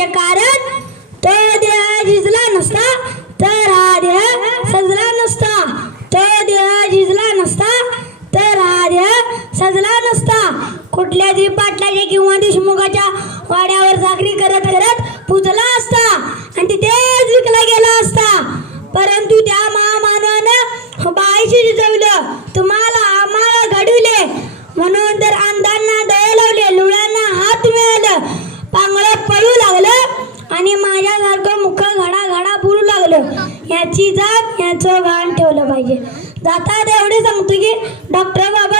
पाहिजे, कारण तो देह झिजला नसता तर हा देह सजला नसता. तो देह झिजला नसता तर हा देह सजला नसता. कुठल्या तरी पाटलाच्या किंवा देशमुखाच्या वाड्यावर चाकरी करत करत पुजला असता आणि तिथेच विकला गेला असता. परंतु त्या महामानवानं बाईशी झिजवलं, तुम्हाला आम्हाला घडविले, म्हणून तर अंधांना डोळे लावले, लुळ्यांना हात मिळालं, पांगळं पळू लागलं आणि माझ्यासारखं मुख घडा घडा बोलू लागलं. याची जात याचं भान ठेवलं पाहिजे. जाता एवढे सांगतो की डॉक्टर बाबासाहेब